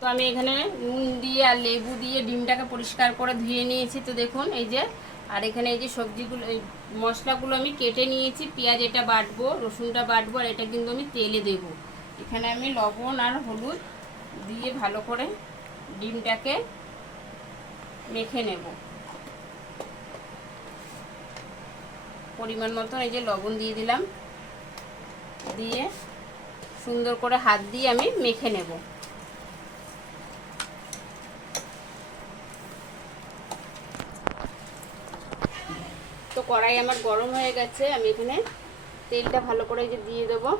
তো আমি এখানে নুন দিয়ে আর লেবু দিয়ে ডিমটাকে পরিষ্কার করে ধুয়ে নিয়েছি, তো দেখুন এই যে, আর এখানে এই যে সবজিগুলো, এই মশলাগুলো আমি কেটে নিয়েছি, পেঁয়াজ এটা বাটবো, রসুনটা বাটবো, আর এটা কিন্তু আমি তেলে দেব। এখানে আমি লবণ আর হলুদ দিয়ে ভালো করে ডিমটাকে মেখে নেব। পরিমাণ মতো এই যে লবণ দিয়ে দিলাম, দিয়ে সুন্দর করে হাত দিয়ে আমি মেখে নেব। কড়াই আমার গরম হয়ে গেছে, আমি এখানে তেলটা ভালো করে যে দিয়ে দেবো।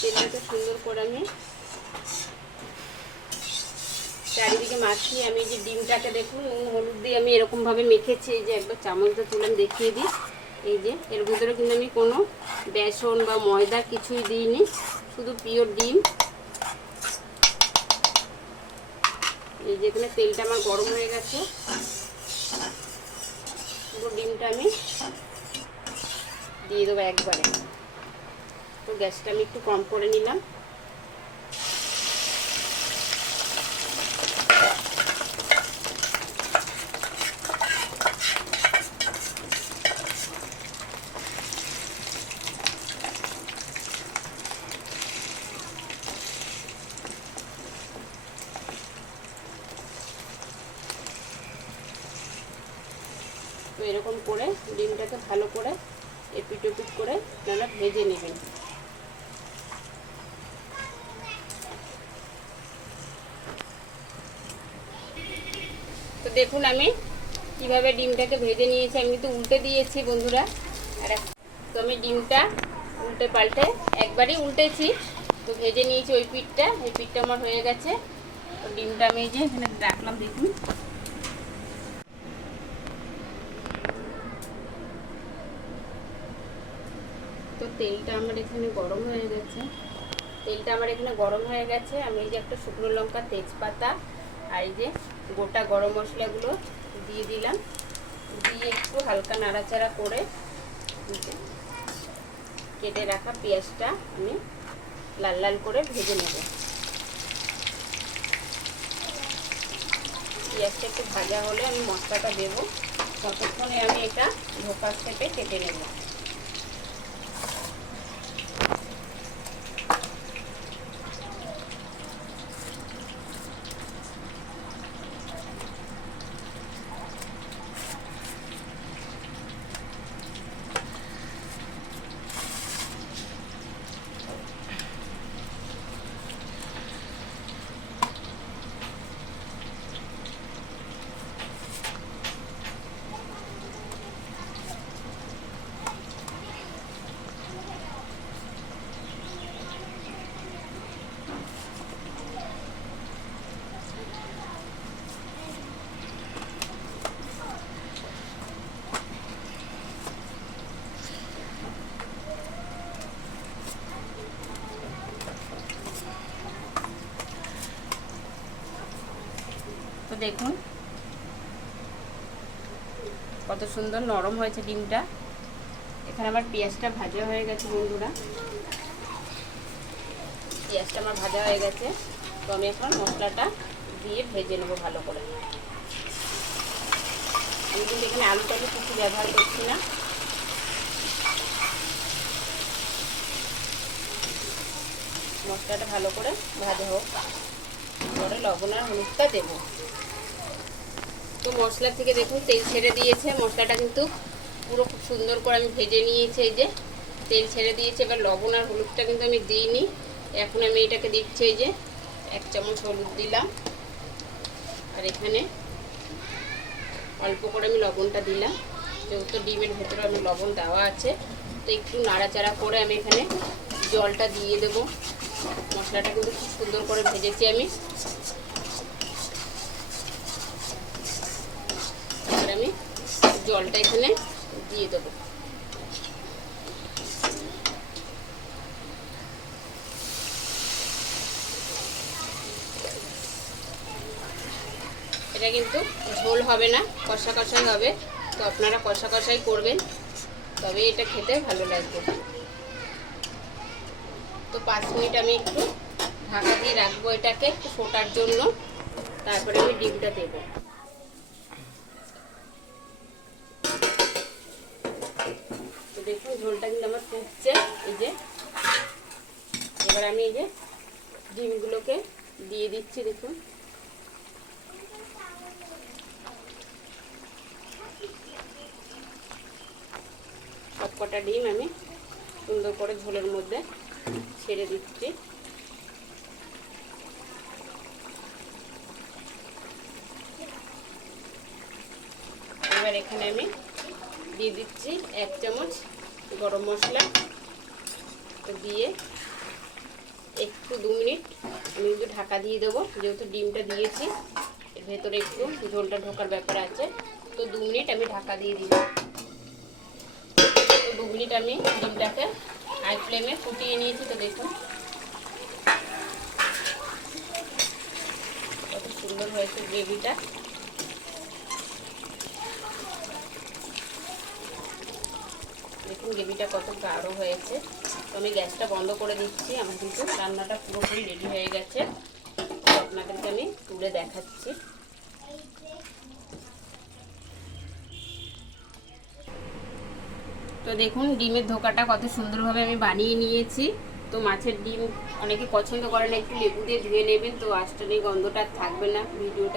তেলটাকে সুন্দর করে আমি চারিদিকে মাখিয়ে আমি যে ডিমটাকে দেখুন, নুন, হলুদ দিয়ে আমি এরকমভাবে মেখেছি, এই যে একবার চামচটা তুলে আমি দেখিয়ে দিই। এই যে, এর ভিতরে কিন্তু আমি কোনো বেসন বা ময়দা কিছুই দিইনি, শুধু পিওর ডিম। এই যে এখানে তেলটা আমার গরম হয়ে গেছে। পুরো ডিমটা আমি দিয়ে দেবো একবারে। তো গ্যাসটা আমি একটু কম করে নিলাম। তো এরকম করে, ডিমটাকে ভালো করে এপিট ওপিট করে আপনারা ভেজে নেবেন। তো দেখুন আমি কীভাবে ডিমটাকে ভেজে নিয়েছি, আমি কিন্তু উল্টে দিয়েছি বন্ধুরা। আর তো আমি ডিমটা উল্টে পাল্টে একবারই উল্টেছি। তো ভেজে নিয়েছি ওই পিঠটা, এই পিঠটা আমার হয়ে গেছে। তো ডিমটা আমি যে এখানে রাখলাম, দেখুন। তেলটা আমার এখানে গরম হয়ে গেছে। তেলটা আমার এখানে গরম হয়ে গেছে। আমি এই যে একটা শুকনো লঙ্কা, তেজপাতা আর এই যে গোটা গরম মশলাগুলো দিয়ে দিলাম। দিয়ে একটু হালকা নাড়াচাড়া করে কেটে রাখা পেঁয়াজটা আমি লাল লাল করে ভেজে নেব। পেঁয়াজটা একটু ভাজা হলে আমি মশলাটা দেবো। ততক্ষণে আমি এটা ধোকার শেপে কেটে নেব। দেখুন। কত সুন্দর নরম হয়েছে ডিমটা। এখানে আমার পেঁয়াজটা ভাজা হয়ে গেছে বন্ধুরা। পেঁয়াজটা আমার ভাজা হয়ে গেছে। তো আমি এখন মশলাটা দিয়ে ভেজে নেব ভালো করে। আমি কিন্তু এখানে আলু টালু কিছু ব্যবহার করছি না। মশলাটা ভালো করে ভাজা হোক। পরে লবণ আর হলুদটা দেবো। তো মশলা থেকে দেখুন, তেল ছেড়ে দিয়েছে। মশলাটা কিন্তু পুরো খুব সুন্দর করে আমি ভেজে নিয়েছি এই যে। তেল ছেড়ে দিয়েছে, এবার লবণ আর হলুদটা কিন্তু আমি দিইনি। এখন আমি এটাকে দিচ্ছি এই যে, এক চামচ হলুদ দিলাম। আর এখানে অল্প করে আমি লবণটা দিলাম। যেহেতু ডিমের ভেতরে আমি লবণ দেওয়া আছে, তো একটু নাড়াচাড়া করে আমি এখানে জলটা দিয়ে দেবো। মশলাটা কিন্তু খুব সুন্দর করে ভেজেছি আমি এবার আমি জলটা এখানে দিয়ে দেবো। এটা কিন্তু ঝোল হবে না, কষা কষাই হবে। তো আপনারা কষা কষাই করবেন, তবে এটা খেতে ভালো লাগবে। তো পাঁচ মিনিট আমি একটু ঢাকা দিয়ে রাখব এটাকে একটু ফোটার জন্য। তারপরে আমি ডিমটা দেবো। দেখুন, ঝোলটা কিন্তু আমার ফুটছে। এই যে, এবার আমি এই যে ডিমগুলোকে দিয়ে দিচ্ছি, দেখুন। সব কটা ডিম আমি সুন্দর করে ঝোলের মধ্যে ছেড়ে দিচ্ছি। এবার এখানে আমি দিয়ে দিচ্ছি এক চামচ গরম মশলা দিয়ে একটু দু মিনিট আমি একটু ঢাকা দিয়ে দেবো, যেহেতু ডিমটা দিয়েছি, এর ভেতরে একটু ঝোলটা ঢোকার ব্যাপার আছে, তো দু মিনিট আমি ঢাকা দিয়ে দিব। তো দু মিনিট আমি ডিমটাকে হাই ফ্লেমে ফুটিয়ে নিয়েছি, তো দেখুন। কত সুন্দর হয়েছে গ্রেভিটা দেখুন গ্রেভিটা কত গাঢ় হয়েছে। তো আমি গ্যাসটা বন্ধ করে দিচ্ছি। আমার কিন্তু রান্নাটা পুরোপুরি রেডি হয়ে গেছে। আপনাদেরকে আমি তুলে দেখাচ্ছি। তো দেখুন, ডিমের ধোকাটা কত সুন্দরভাবে আমি বানিয়ে নিয়েছি। তো মাছের ডিম অনেকে পছন্দ করে না একটু লেবু দিয়ে ধুয়ে নেবেন। তো আজটা নেই গন্ধটা থাকবে না ভিডিওটা।